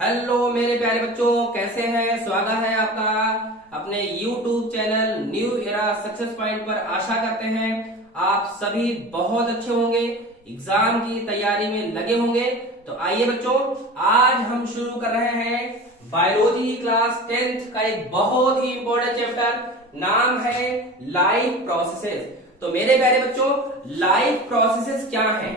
Hello मेरे प्यारे बच्चों, कैसे हैं? स्वागत है आपका अपने YouTube channel new era success point पर। आशा करते हैं आप सभी बहुत अच्छे होंगे, एग्जाम की तैयारी में लगे होंगे। तो आइए बच्चों, आज हम शुरू कर रहे हैं बायोलॉजी क्लास 10th का एक बहुत ही इंपॉर्टेंट चैप्टर, नाम है लाइफ प्रोसेसेस। तो मेरे प्यारे बच्चों, लाइफ प्रोसेसेस क्या हैं?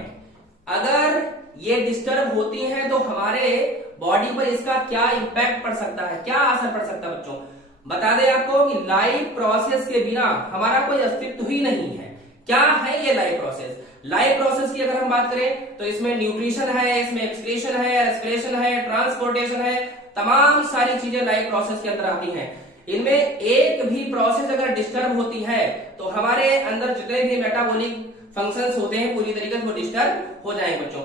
अगर ये डिस्टर्ब होती हैं तो हमारे बॉडी पर इसका क्या इंपैक्ट पड़ सकता है, क्या असर पड़ सकता है? बच्चों बता दें आपको कि लाइफ प्रोसेस के बिना हमारा कोई अस्तित्व ही नहीं है। क्या है ये लाइफ प्रोसेस? लाइफ प्रोसेस की अगर हम बात करें तो इसमें न्यूट्रिशन है, इसमें एक्सक्रीशन है, रेस्पिरेशन है, ट्रांसपोर्टेशन है, तमाम सारी चीजें लाइफ प्रोसेस के अंदर आती हैं। इनमें एक भी प्रोसेस अगर डिस्टर्ब होती है तो हमारे अंदर जितने भी मेटाबॉलिक फंक्शंस होते हैं पूरी तरीके से वो डिस्टर्ब हो जाएंगे। बच्चों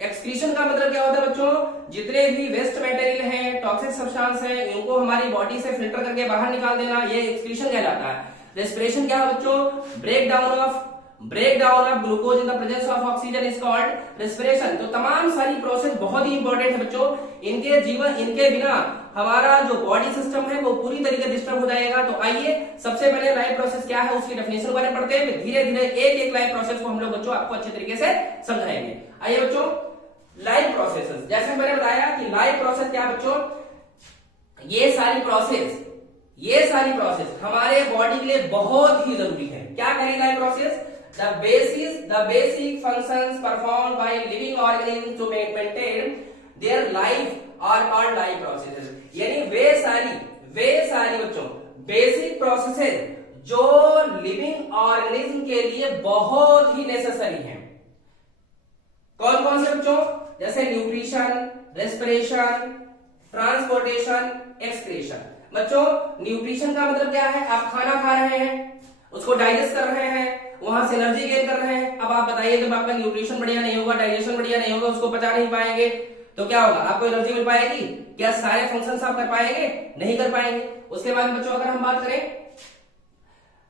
एक्सक्रीशन का मतलब क्या होता है बच्चों? जितने भी वेस्ट मटेरियल है, टॉक्सिक सब्सटेंस है, इनको हमारी बॉडी से फिल्टर करके बाहर निकाल देना, ये एक्सक्रीशन कहलाता है। रेस्पिरेशन क्या है बच्चों? Break down of glucose in the presence of oxygen is called respiration. तो तमाम सारी प्रोसेस बहुत ही इंपॉर्टेंट है बच्चों। इनके बिना हमारा जो बॉडी सिस्टम है वो पूरी तरीके से डिस्टर्ब हो जाएगा। तो आइए सबसे पहले लाइफ प्रोसेस क्या है उसकी डेफिनेशन के बारे में पढ़ते हैं, धीरे धीरे एक एक लाइफ प्रोसेस को हम लोग बच्चों आपको अच्छे तरीके से समझाएंगे। आइए बच्चों, लाइफ प्रोसेसेस, जैसे मैंने बताया कि लाइफ प्रोसेस क्या बच्चों, ये सारी प्रोसेस हमारे बॉडी के लिए बहुत ही जरूरी है। क्या करेगी life process? the basic functions performed by living organisms to maintain their life are called life processes। यानी वे सारी बच्चों बेसिक प्रोसेसेस जो लिविंग ऑर्गेनिज्म के लिए बहुत ही नेसेसरी हैं। कौन कौन से बच्चों? जैसे न्यूट्रिशन, रेस्पिरेशन, ट्रांसपोर्टेशन, एक्सक्रीशन। बच्चों न्यूट्रिशन का मतलब क्या है? आप खाना खा रहे हैं, उसको डाइजेस्ट कर रहे हैं, वहां से एनर्जी गेन कर रहे हैं। अब आप बताइए, जब आपका न्यूट्रिशन बढ़िया नहीं होगा, डाइजेशन बढ़िया नहीं होगा, उसको पचा नहीं पाएंगे तो क्या होगा? आपको एनर्जी मिल पाएगी? क्या सारे फंक्शंस आप कर पाएंगे? नहीं कर पाएंगे। उसके बाद बच्चों अगर हम बात करें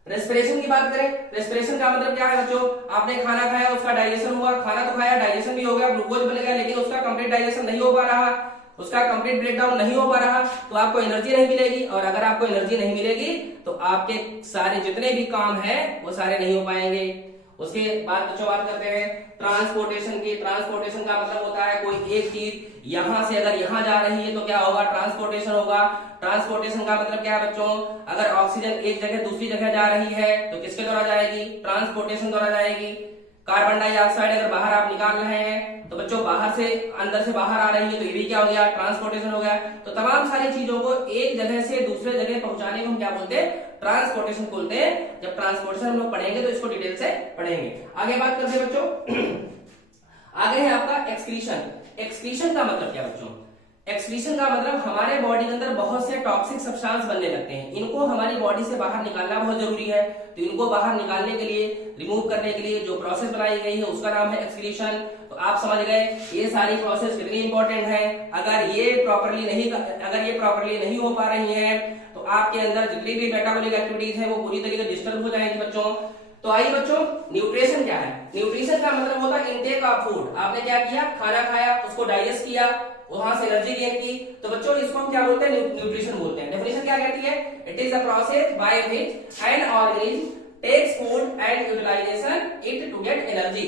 रेस्पिरेशन की बात करें, रेस्पिरेशन का मतलब क्या है बच्चों? आपने खाना खाया, उसका डाइजेशन हुआ, खाना तो खाया, डाइजेशन भी हो गया, ग्लूकोज बनेगा, लेकिन उसका कंप्लीट डाइजेशन नहीं हो पा रहा, उसका कंप्लीट ब्रेकडाउन नहीं हो पा रहा, तो आपको एनर्जी नहीं मिलेगी। और अगर आपको एनर्जी नहीं मिलेगी तो आपके सारे जितने भी काम है वो सारे नहीं हो पाएंगे। उसके बाद बच्चों बात करते हैं ट्रांसपोर्टेशन की। ट्रांसपोर्टेशन का मतलब होता है कोई एक चीज यहां से अगर यहां जा रही है तो क्या होगा? ट्रांसपोर्टेशन होगा। ट्रांसपोर्टेशन का मतलब क्या है बच्चों? अगर ऑक्सीजन एक जगह दूसरी जगह जा रही है तो किसके द्वारा जाएगी? ट्रांसपोर्टेशन द्वारा जाएगी। कार्बन डाइऑक्साइड अगर बाहर आप निकाल रहे हैं तो बच्चों बाहर से अंदर से बाहर आ रही है, तो ये भी क्या हो गया? ट्रांसपोर्टेशन हो गया। तो तमाम सारी चीजों को एक जगह से दूसरे जगह पहुंचाने को हम क्या बोलते हैं? ट्रांसपोर्टेशन बोलते हैं। जब ट्रांसपोर्टेशन हम लोग पढ़ेंगे तो इसको डिटेल से पढ़ेंगे। आगे बात करते हैं बच्चों आगे है आपका एक्सक्रीशन। एक्सक्रीशन का मतलब क्या बच्चों? एक्सक्रीशन का मतलब हमारे बॉडी के अंदर बहुत से टॉक्सिक सब्सटेंस बनने लगते हैं, इनको हमारी बॉडी से बाहर निकालना बहुत जरूरी है। तो इनको बाहर निकालने के लिए, रिमूव करने के लिए जो प्रोसेस बनाई गई है उसका नाम है एक्सक्रीशन। तो आप समझ गए ये सारी प्रोसेस कितनी इंपॉर्टेंट है। अगर ये प्रॉपरली नहीं हो पा रही है तो आपके अंदर जितनी भी मेटाबॉलिक एक्टिविटीज है वो पूरी तरीके से डिस्टर्ब हो जाएंगी बच्चों। तो आइए बच्चों, न्यूट्रिशन क्या है? न्यूट्रिशन का मतलब होता है इनटेक ऑफ फूड। आपने क्या किया? खाना खाया, उसको डाइजेस्ट किया, वहां से एनर्जी गेन की, तो बच्चों इसको हम क्या बोलते हैं? न्यूट्रिशन बोलते हैं। डेफिनेशन क्या कहती है? It is a process by which an organism takes food and utilization it to get energy.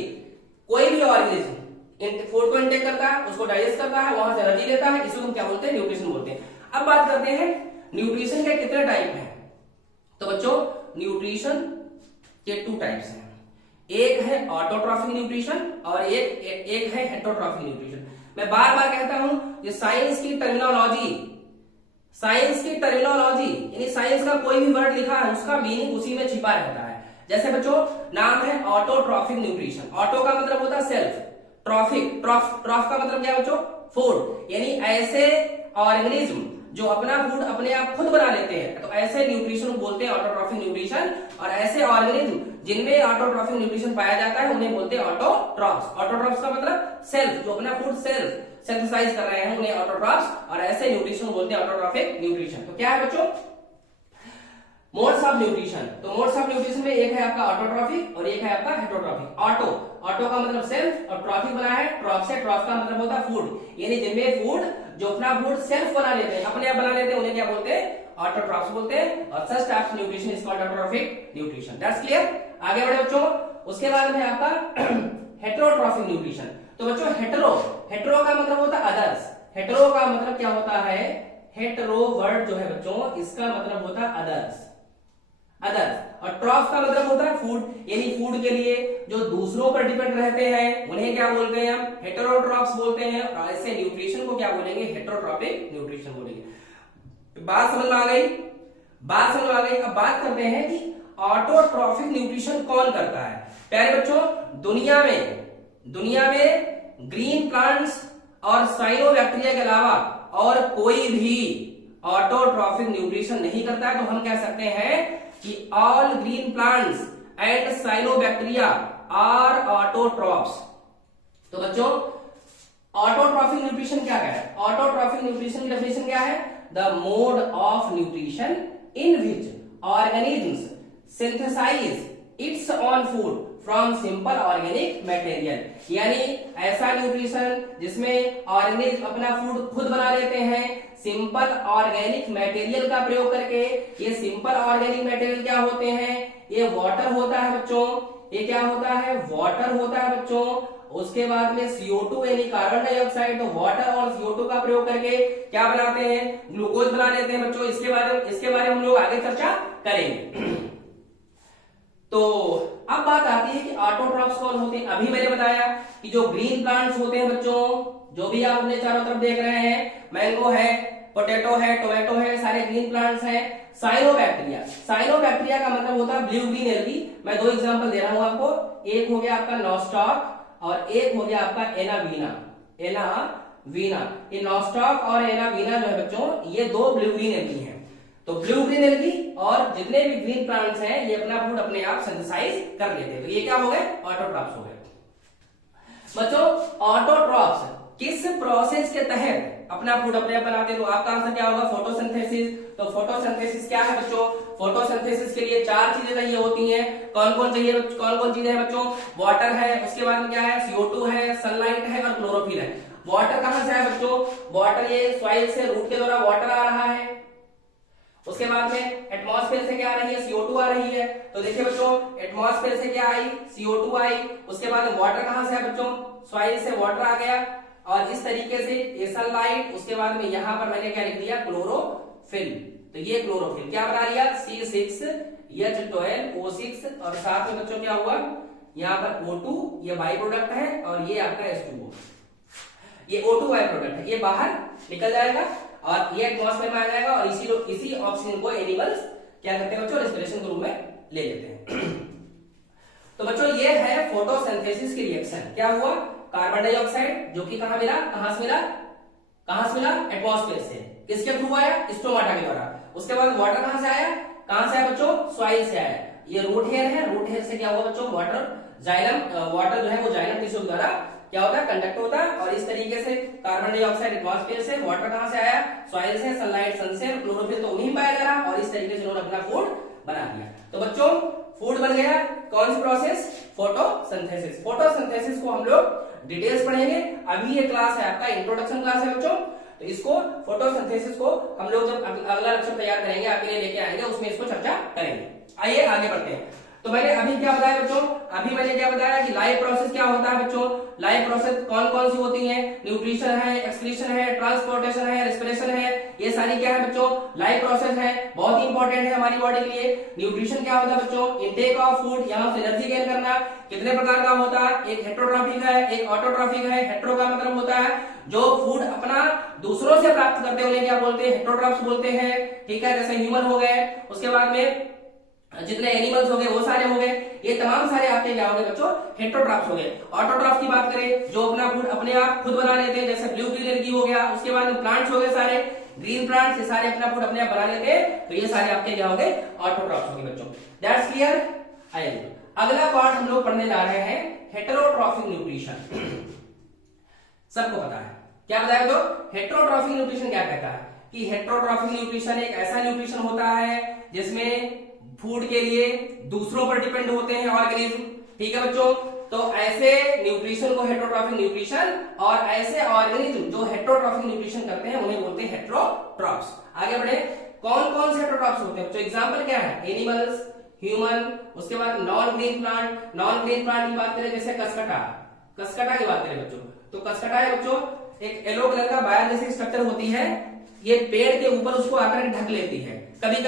कोई भी ऑर्गेनिज्म फूड को इंटेक करता है, उसको डाइजेस्ट करता है, वहां से एनर्जी लेता है, इसको हम क्या बोलते हैं? न्यूट्रिशन बोलते हैं। अब बात करते हैं न्यूट्रिशन के कितने टाइप हैं। तो बच्चों न्यूट्रिशन के 2 टाइप्स हैं। एक है ऑटोट्रॉफिक न्यूट्रिशन और एक है हेटरोट्रॉफिक न्यूट्रिशन। मैं बार बार कहता हूं ये साइंस की टर्मिनोलॉजी यानी साइंस का कोई भी वर्ड लिखा है उसका मीनिंग उसी में छिपा रहता है। जैसे बच्चों नाम है ऑटोट्रॉफिक न्यूट्रिशन। ऑटो का मतलब होता है सेल्फ, ट्रॉफिक ट्रॉफ का मतलब क्या बच्चों? फूड। यानी ऐसे ऑर्गेनिज्म जो अपना फूड अपने आप खुद बना लेते हैं, तो ऐसे न्यूट्रिशन बोलते हैं ऑटोट्रॉफिक न्यूट्रिशन। और ऐसे ऑर्गेनिज्म जिनमें ऑटोट्रॉफिक न्यूट्रिशन पाया जाता है उन्हें बोलते हैं ऑटोट्रॉफ्स। ऑटोट्रॉफ्स का मतलब सेल्फ, जो अपना फूड सेल्फ सिंथेसाइज कर रहे हैं उन्हें ऑटोट्रॉफ्स, और ऐसे न्यूट्रिशन बोलते हैं ऑटोट्रॉफिक न्यूट्रिशन। तो क्या है बच्चों? मोड्स ऑफ न्यूट्रिशन, तो मोड्स ऑफ न्यूट्रिशन में एक है आपका ऑटोट्रॉफिक और एक है आपका हेटरोट्रॉफिक। ऑटो का मतलब सेल्फ और ट्रॉफिक बना है ट्रॉफ से, ट्रॉफ का मतलब होता है फूड, यानी जिनमें फूड जो अपना फूड सेल्फ बना लेते हैं, अपने आप बना लेते हैं, उन्हें क्या बोलते हैं, ऑटोट्रॉफ्स बोलते हैं। और such types nutrition is called autotrophic nutrition. That's clear. आगे बढ़े बच्चों। उसके बाद में आपका हेटरोट्रॉफिक न्यूट्रिशन। तो बच्चों हेटरो का मतलब होता है अदर्स। हेटरो का मतलब क्या होता है, हेटरो वर्ड जो है बच्चों इसका मतलब होता है अदर्स। और ट्रॉफ का मतलब होता है फूड, यानी फूड के लिए जो दूसरों पर डिपेंड रहते हैं उन्हें क्या बोलते हैं हम, हेटेरोट्रॉफ्स बोलते हैं। और ऐसे न्यूट्रिशन को क्या बोलेंगे, हेटेरोट्रॉफिक न्यूट्रिशन बोलेंगे। बात समझ में आ गई, अब बात करते हैं कि ऑटोट्रॉफिक न्यूट्रिशन कौन करता है। प्यारे बच्चों, दुनिया में ग्रीन प्लांट्स और साइनोबैक्टीरिया के अलावा और कोई भी ऑटोट्रॉफिक न्यूट्रिशन नहीं करता है। तो हम कह सकते हैं कि all green plants and cyanobacteria are autotrophs. तो बच्चों ऑटोट्रॉफिक न्यूट्रिशन क्या है, ऑटोट्रॉफिक न्यूट्रिशन की डेफिनेशन क्या है, the mode of nutrition in which organisms synthesize its own food from simple organic material, यानी ऐसा न्यूट्रिशन जिसमें ऑर्गेनिज्म अपना फूड खुद बना लेते हैं सिंपल ऑर्गेनिक मटेरियल का प्रयोग करके। ये सिंपल ऑर्गेनिक मटेरियल क्या होते हैं, ये वाटर होता है बच्चों, ये क्या होता है, वाटर होता है बच्चों। उसके बाद में CO2 यानी कार्बन डाइऑक्साइड, तो वाटर और CO2 का प्रयोग करके क्या बनाते हैं, ग्लूकोज बना लेते हैं बच्चों। इसके बारे में हम लोग आगे चर्चा करेंगे। तो अब बात आती है कि ऑटोट्रॉफ्स कौन होते हैं। अभी मैंने बताया कि जो ग्रीन प्लांट्स होते हैं बच्चों, जो भी आप अपने चारों तरफ देख रहे हैं, मैंगो है, पोटैटो है, टोमेटो है, सारे ग्रीन प्लांट्स हैं। साइनोबैक्टीरिया का मतलब होता है ब्लू ग्रीन एल्गी। मैं दो एग्जांपल दे रहा हूं आपको, एक हो गया आपका नॉस्टॉक और एक हो गया आपका एनावीना। ये नॉस्टॉक और एनावीना जो है बच्चों, ये दो ब्लू ग्रीन एल्गी हैं। तो ब्लू ग्रीन एल्गी और जितने भी ग्रीन प्लांट्स हैं ये अपना फूड अपने आप सिंथेसाइज कर लेते हैं। तो ये क्या हो गए, ऑटोट्रॉफ्स हो गए। बच्चों ऑटोट्रॉफ्स किस प्रोसेस के तहत अपना फूड अपने आप बनाते हैं, तो आपका आंसर क्या होगा, फोटोसिंथेसिस। तो फोटोसिंथेसिस क्या है बच्चों, फोटोसिंथेसिस के लिए चार चीजें चाहिए होती हैं। कौन कौन चीजें हैं बच्चों, वाटर है, उसके बाद में क्या है, CO2 है, सनलाइट है और क्लोरोफिल है। वाटर कहां से है बच्चों, वाटर ये सॉइल से रूट के द्वारा वाटर आ रहा है। उसके बाद में एटमॉस्फेयर से क्या आ रही है, CO2 आ रही है। तो देखिए बच्चों, एटमॉस्फेयर से क्या आई, CO2 आई। उसके बाद वाटर कहां से है बच्चों, सॉइल से वाटर आ गया। और इस तरीके से ये सनलाइट, उसके बाद में यहां पर मैंने क्या लिख दिया, क्लोरोफिल। तो ये क्लोरोफिल क्या बना लिया, C6H12O6 और साथ में बच्चों क्या हुआ, यहाँ पर O2 ये बाई प्रोडक्ट है और ये आपका H2O, ये O2 बाई प्रोडक्ट है, ये बाहर निकल जाएगा और ये एटमॉस्फेयर में आ जाएगा और इसी ऑक्सीजन को एनिमल्स क्या करते हैं बच्चों, रेस्पिरेशन के रूप में ले लेते हैं। तो बच्चों ये है फोटोसिंथेसिस की रिएक्शन। क्या हुआ, कार्बन डाइऑक्साइड जो कि कहां से मिला, एटमॉस्फेयर से। किसके थ्रू आया, स्टोमाटा के द्वारा। उसके बाद वाटर कहां से आया बच्चों, सॉइल से आया। ये रूट हेयर है, रूट हेयर से क्या हुआ बच्चों, वाटर जो है वो जाइलम टिश्यू द्वारा क्या होता है, कंडक्ट होता है। और इस तरीके से कार्बन डाइऑक्साइड एटमॉस्फेयर से, वाटर कहां से आया, सॉइल से, सनलाइट सन से, क्लोरोफिल तो उन्हीं पाया जा रहा। और इस तरीके से उन्होंने अपना फूड बना दिया। तो बच्चों फूड बन गया, कौन सी प्रोसेस, फोटोसिंथेसिस। फोटोसिंथेसिस को हम लोग डिटेल्स पढ़ेंगे। अभी ये क्लास है आपका इंट्रोडक्शन क्लास है बच्चों, तो इसको फोटोसिंथेसिस को हम लोग जब अगला लेक्चर तैयार करेंगे आपके लिए लेके आएंगे, उसमें इसको चर्चा करेंगे। आइए आगे बढ़ते हैं। तो मैंने अभी क्या बताया बच्चों, कि लाइफ प्रोसेस क्या होता है बच्चों। लाइफ प्रोसेस कौन कौन सी होती है, न्यूट्रिशन है, एक्सक्रीशन है, ट्रांसपोर्टेशन है, रेस्पिरेशन है, ये सारी क्या है बच्चों, लाइफ प्रोसेस है। बहुत ही इंपॉर्टेंट है हमारी बॉडी के लिए। न्यूट्रिशन क्या होता है बच्चों, इनटेक ऑफ फूड, यहाँ से एनर्जी गेन करना। कितने प्रकार का होता है, एक हेटेरोट्रॉफिक है, एक ऑटोट्रॉफिक है। हेटेरो का मतलब होता है जो फूड अपना दूसरों से प्राप्त करते हैं उन्हें क्या बोलते हैं, हेटेरोट्रॉफ्स बोलते हैं। ठीक है, जैसे ह्यूमन हो गए, उसके बाद में जितने एनिमल्स हो गए वो सारे हो गए, ये तमाम सारे आपके क्या हो गए बच्चों, हेटेरोट्रॉफ्स हो गए। ऑटोट्रॉफ की बात करें जो अपना फूड अपने आप खुद बना लेते हैं, जैसे ब्लू ग्रीन एल्गी हो गया। उसके बाद में प्लांट्स हो गए सारे, ग्रीन प्लांट्स, ये सारे अपना फूड अपने आप बना लेते हैं। तो ये सारे आपके क्या हो गए, ऑटोट्रॉफ्स हो गए बच्चों। That's clear. आइए अगला पार्ट हम लोग पढ़ने जा रहे हैं, हेटेरोट्रॉफिक न्यूट्रिशन। सबको पता है, क्या बताया तो हेटेरोट्रॉफिक न्यूट्रिशन क्या कहता है। कि हेटेरोट्रॉफिक न्यूट्रिशन एक ऐसा न्यूट्रिशन होता है जिसमें फूड के लिए दूसरों पर डिपेंड होते हैं ऑर्गेनिज्म। ठीक है बच्चों, तो ऐसे न्यूट्रिशन को हेटेरोट्रॉफिक न्यूट्रिशन, और ऐसे ऑर्गेनिज्म जो हेटेरोट्रॉफिक न्यूट्रिशन करते हैं उन्हें बोलते हैं हेटेरोट्रॉफ्स। आगे बढ़े, कौन कौन से हेटेरोट्रॉफ्स होते हैं बच्चों? एग्जांपल क्या है? एनिमल्स, ह्यूमन, उसके बाद non green plant. Non green plant की बात करें जैसे कसकटा, कसकटा की बात करें बच्चों, तो कसकटा है बच्चों एक येलो कलर का बायर जैसी स्ट्रक्चर होती है, ये पेड़ के ऊपर उसको आकर ढक लेती है। कभी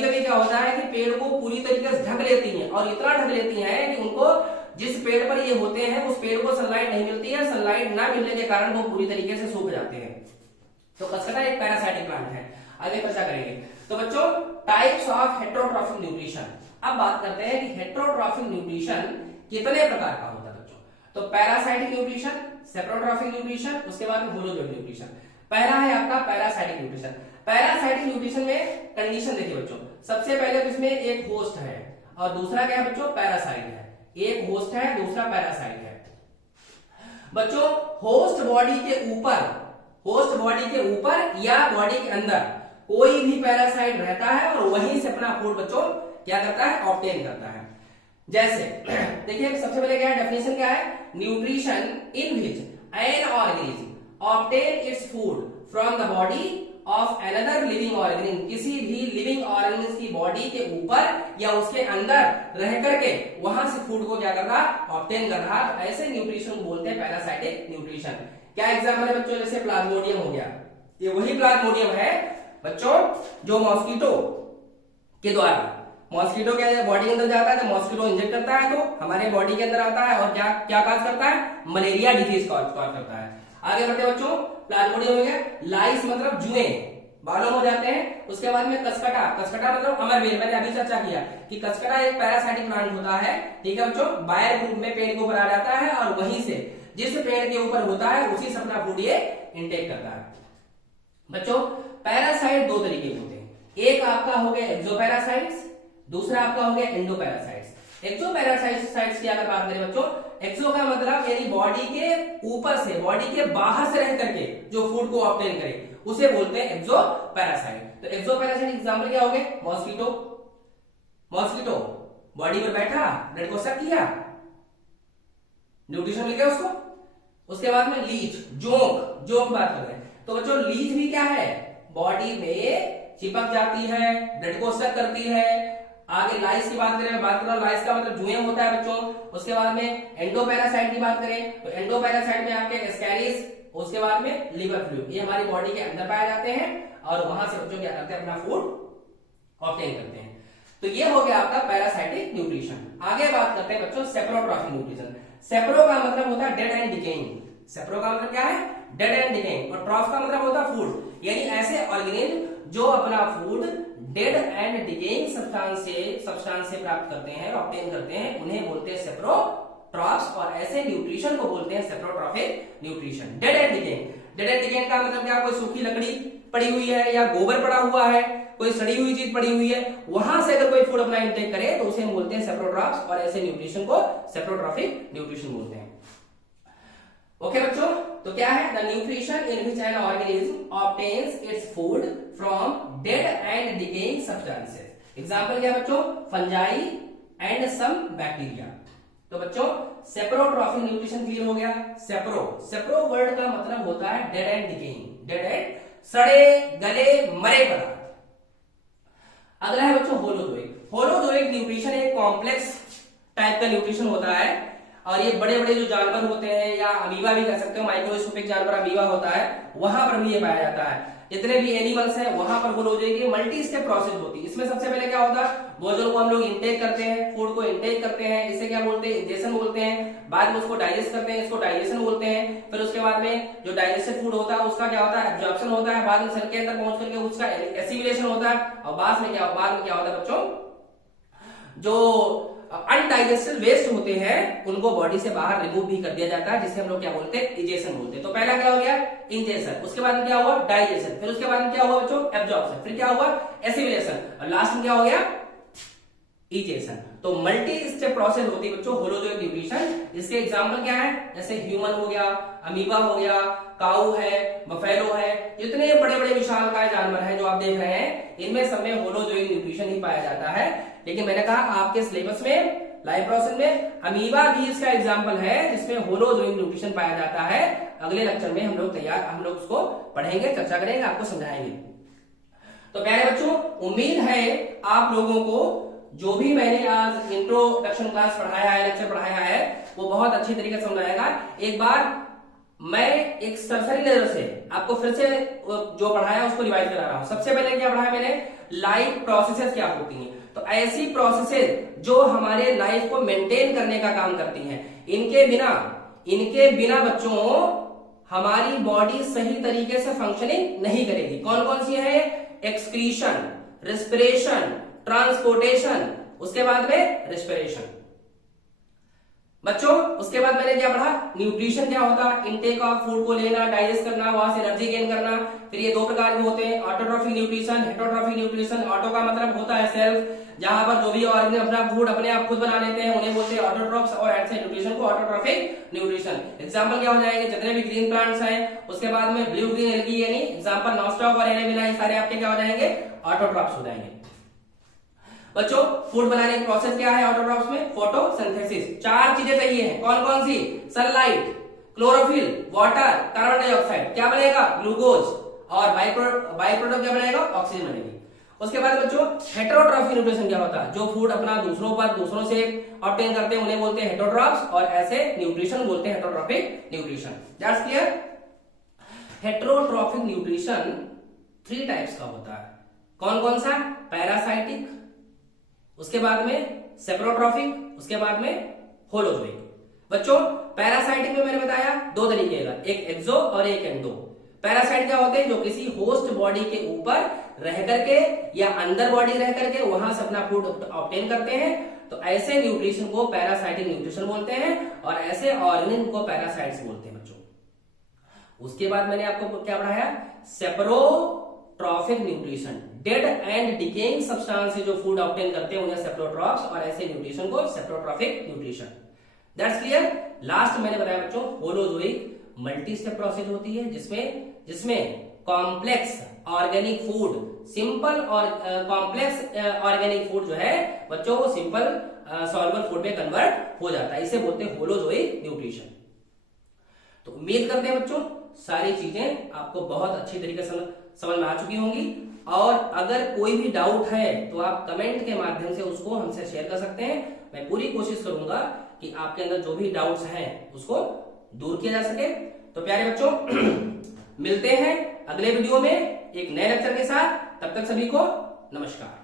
कभी क्या होता है कि पेड़ को पूरी तरीके से ढक लेती हैं, और इतना ढक लेती हैं कि उनको जिस पेड़ पर ये होते हैं उस पेड़ को सनलाइट नहीं मिलती है, सनलाइट ना मिलने के कारण वो पूरी तरीके से सूख जाते हैं। तो कसकटा एक पैरासाइटिक प्लांट है। आगे चर्चा करेंगे। तो बच्चों टाइप्स ऑफ हेटेरोट्रॉफिक न्यूट्रिशन। अब बात करते हैं कि हेटेरोट्रॉफिक न्यूट्रिशन कितने प्रकार का होता है बच्चों। तो पैरासाइटिक न्यूट्रिशन, सेप्रोट्रॉफिक न्यूट्रिशन, उसके बाद होलोजोइक न्यूट्रिशन। पहला है आपका पैरासाइटिक न्यूट्रिशन। पैरासाइटिक न्यूट्रिशन में कंडीशन देखिए बच्चों, सबसे पहले तो इसमें एक होस्ट है और दूसरा क्या है बच्चों? पैरासाइट है। एक होस्ट है, दूसरा पैरासाइट है। बच्चों होस्ट बॉडी के ऊपर या बॉडी के अंदर कोई भी पैरासाइट रहता है और वहीं से अपना फूड बच्चों क्या करता है? ऑब्टेन करता है। जैसे देखिए सबसे पहले क्या है, डेफिनेशन क्या है? Nutrition in which an organism obtain it's food from the body of another living organism. किसी भी लिविंग ऑर्गेनिज्म की बॉडी के ऊपर या उसके अंदर रह करके वहां से फूड को क्या कर रहा? ऑब्टेन कर रहा। तो ऐसे न्यूट्रिशन को बोलते हैं पैरासाइटिक न्यूट्रिशन। क्या एग्जाम्पल है बच्चों? जैसे प्लाज्मोडियम हो गया, ये वही प्लाज्मोडियम है बच्चों जो मॉस्किटो के द्वारा, मॉस्किटो के बॉडी के अंदर जाता है, तो मॉस्किटो इंजेक्ट करता है तो हमारे बॉडी के अंदर आता है और क्या क्या काज करता है? मलेरिया डिजीज कॉज करता है। आगे बढ़ते बच्चों, प्लाज्मोडियम हो गया। लाइस मतलब जुए, बालों हो जाते हैं। उसके बाद में कसकटा, कसकटा मतलब अमरवेल, मैंने अभी चर्चा किया कि कसकटा एक पैरासाइटिक प्लांट होता है। ठीक है बच्चों, बायर ग्रुप में पेड़ के ऊपर आ जाता है और वहीं से जिस पेड़ के ऊपर होता है उसी से अपना फूड ये इंटेक करता है। बच्चों पैरासाइट दो तरीके के होते हैं, एक आपका हो गया एक्सोपैरासाइट्स, दूसरा आपका हो गया एंडोपैरासाइट्स। एक्सोपैरासाइट्स की अगर बात करें बच्चों, एक्सो का मतलब यानी बॉडी के ऊपर से, बॉडी के बाहर से रह करके जो फूड को ऑब्टेन करे उसे बोलते हैं एक्सोपैरासाइट। तो एक्सोपैरासाइट एग्जांपल क्या हो गए? मॉस्किटो, मॉस्किटो बॉडी पर बैठा, ब्लड को सक किया, न्यूट्रिशन मिल गया उसको। उसके बाद में लीच, जोंक, जोंक बात कर रहे हैं। तो बच्चों लीच भी क्या है? बॉडी में चिपक जाती है, ब्लड को सक करती है। आगे लाइस की बात करें, बात करो लाइस का मतलब जुए होता है बच्चों। उसके बाद में एंडोपैरासाइट की बात करें तो एंडोपैरासाइट में आपके एस्कैरिस, उसके बाद में लिवर फ्लूइड, ये हमारी बॉडी के अंदर पाए जाते हैं और वहां से बच्चों क्या करते हैं? अपना फूड ऑब्टेन करते हैं। तो ये हो गया आपका पैरासाइटिक न्यूट्रिशन। आगे बात करते हैं बच्चों सेप्रोट्रॉफिक न्यूट्रिशन। सेप्रो का मतलब होता है डेड एंड डिकेइंग। सेप्रो का मतलब क्या है? Dead and decaying. और ट्रॉफ का मतलब होता है फूड, यानी ऐसे ऑर्गेनिज्म जो अपना food dead and decaying substance से प्राप्त करते हैं, ऑब्टेन करते हैं, उन्हें बोलते हैं सेप्रोट्रॉफ्स। और ऐसे न्यूट्रिशन को बोलते हैं saprotrophic nutrition. Dead and decaying, dead and decaying का मतलब क्या? कोई सूखी लकड़ी पड़ी हुई है या गोबर पड़ा हुआ है, कोई सड़ी हुई चीज पड़ी हुई है, वहां से अगर कोई फूड अपना इंटेक करे तो उसे बोलते हैं सेप्रोट्रॉफ्स। और ऐसे न्यूट्रिशन को सेप्रोट्रॉफिक न्यूट्रिशन बोलते हैं। ओके बच्चों, तो क्या है? The nutrition in which an organism obtains its food from dead and decaying substances. Example क्या बच्चों? Fungi and some bacteria. तो बच्चों सेप्रोट्रॉफिक न्यूट्रिशन क्लियर हो गया। सेप्रो वर्ड का मतलब होता है dead and decaying, dead and सड़े गले मरे पदार्थ। अगला है बच्चों होलोजोइक। होलोजोइक न्यूट्रिशन एक कॉम्प्लेक्स टाइप का न्यूट्रिशन होता है और ये बड़े बड़े जो जानवर होते हैं या अमीबा भी कह सकते हो, माइक्रोस्कोपिक जानवर अमीबा होता है, वहां पर भी ये पाया जाता है। जितने भी एनिमल्स हैं वहां पर होलोजोइक मल्टी स्टेप प्रोसेस होती है। इसमें सबसे पहले क्या होता है? भोजन को हम लोग इंटेक करते हैं, फूड को इंटेक करते हैं, इसे क्या बोलते हैं? इंजेक्शन बोलते हैं। बाद में उसको डाइजेस्ट करते हैं, इसको डाइजेशन बोलते हैं। फिर उसके बाद में जो डाइजेस्टेड फूड होता है उसका क्या होता है? एब्जॉर्प्शन होता है। बाद में सेल के अंदर पहुंच करके उसका एसिमिलेशन होता है। और बाद में क्या होता है बच्चों? जो अनडाइजेस्टेड वेस्ट होते हैं उनको बॉडी से बाहर रिमूव भी कर दिया जाता है, जिसे हम लोग क्या बोलते हैं? इजेशन बोलते हैं। तो पहला क्या हो गया? इंजेशन। उसके बाद क्या हुआ? डाइजेशन। फिर उसके बाद क्या हुआ बच्चों? एब्जॉर्प्शन। फिर क्या हुआ? एसिमिलेशन। और लास्ट में क्या हो गया? इजेशन। तो मल्टी स्टेप प्रोसेस होती है बच्चों होलोजोइक न्यूट्रिशन। इसके एग्जांपल क्या है, जैसे ह्यूमन हो गया, अमीबा हो गया, काऊ है, बफेलो है, जितने बड़े बड़े विशालकाय जानवर हैं जो आप देख रहे हैं, इनमें सब में होलोजोइक न्यूट्रिशन ही पाया जाता है। लेकिन मैंने कहा आपके सिलेबस में लाइफ प्रोसेस में अमीबा भी इसका एग्जाम्पल है जिसमें होलोजोइक न्यूट्रिशन पाया जाता है। अगले लेक्चर में हम लोग उसको पढ़ेंगे, चर्चा करेंगे, आपको समझाएंगे। तो प्यारे बच्चों, उम्मीद है आप लोगों को जो भी मैंने आज इंट्रोडक्शन क्लास पढ़ाया है, लेक्चर पढ़ाया है, वो बहुत अच्छी तरीके से समझाएगा। एक बार मैं एक सरसरी नजर से आपको फिर से जो पढ़ाया उसको रिवाइज करा रहा हूं। सबसे पहले क्या पढ़ाया मैंने, लाइफ प्रोसेसेस क्या होती हैं। तो ऐसी प्रोसेसेस जो हमारे लाइफ को मेंटेन करने का काम करती हैं, इनके बिना बच्चों हमारी बॉडी सही तरीके से फंक्शनिंग नहीं करेगी। कौन कौन सी है, एक्सक्रीशन, रेस्पिरेशन, ट्रांसपोर्टेशन, उसके बाद में रेस्पिरेशन। बच्चों उसके बाद मैंने क्या पढ़ा, न्यूट्रिशन क्या होता है, इनटेक ऑफ फूड को लेना, डाइजेस्ट करना, वहां से एनर्जी गेन करना। फिर ये दो प्रकार के होते हैं, autotrophic nutrition, heterotrophic nutrition. Auto का मतलब होता है सेल्फ, जहां पर जो भी ऑर्गेन अपना फूड अपने आप खुद बना लेते हैं उन्हें बोलते हैं ऑटोट्रॉफ्स, और ऐसे न्यूट्रिशन को ऑटोट्रॉफिक न्यूट्रिशन। एग्जांपल क्या हो जाएंगे, जितने भी ग्रीन प्लांट्स हैं, उसके बाद में ब्लू ग्रीन एल्गी, यानी एग्जांपल नॉस्टॉक और एरेबिला, ये सारे आपके क्या हो जाएंगे, ऑटोट्रॉफ्स हो जाएंगे। बच्चों फूड बनाने की प्रोसेस क्या है ऑटोट्रॉफ्स में, फोटोसिंथेसिस। चार चीजें चाहिए हैं, कौन कौन सी, sunlight, chlorophyll, water, carbon dioxide, क्या बनेगा, ग्लूकोज, और बाई प्रोडक्ट क्या बनेगा, ऑक्सीजन बनेगी। उसके बाद बच्चों हेटेरोट्रॉफिक न्यूट्रिशन क्या होता है, जो फूड अपना दूसरों से ऑब्टेन करते हैं उन्हें बोलते हैं हेटेरोट्रॉफ्स, और ऐसे न्यूट्रिशन बोलते हैं heterotrophic nutrition. That's clear. Heterotrophic nutrition 3 types का होता है। कौन कौन सा, पैरासाइटिक, उसके बाद में सेप्रोट्रॉफिक, उसके बाद में होलोजोइक। बच्चों पैरासाइटिक में मैंने बताया 2 तरीके का, एक एक्सो और एक एंडो। पैरासाइट क्या होते हैं, जो किसी होस्ट बॉडी के ऊपर रह करके या अंदर बॉडी रह करके वहां से अपना फूड ऑब्टेन करते हैं, तो ऐसे न्यूट्रिशन को पैरासाइटिक न्यूट्रिशन बोलते हैं, और ऐसे ऑर्गेनिज्म को पैरासाइट्स बोलते हैं बच्चों। उसके बाद मैंने आपको क्या पढ़ाया, saprotrophic nutrition, dead and decaying substance से जो फूड ऑब्टेन करते हैं उन्हें सेप्रोट्रॉफ्स, और ऐसे न्यूट्रिशन को saprotrophic nutrition. That's clear. Last मैंने बताया बच्चों होलोजोइक मल्टी स्टेप प्रोसेस होती है, जिसमें कॉम्प्लेक्स ऑर्गेनिक फूड, सिंपल और कॉम्प्लेक्स ऑर्गेनिक फूड जो है बच्चों वो सिंपल सॉल्युबल फूड में कन्वर्ट हो जाता है, इसे बोलते हैं होलोजोइक न्यूट्रिशन। तो उम्मीद करते हैं बच्चों सारी चीजें आपको बहुत अच्छी तरीके से समझ में आ चुकी होंगी, और अगर कोई भी डाउट है तो आप कमेंट के माध्यम से उसको हमसे शेयर कर सकते हैं। मैं पूरी कोशिश करूंगा कि आपके अंदर जो भी डाउट्स हैं उसको दूर किया जा सके। तो प्यारे बच्चों मिलते हैं अगले वीडियो में एक नए लेक्चर के साथ, तब तक सभी को नमस्कार।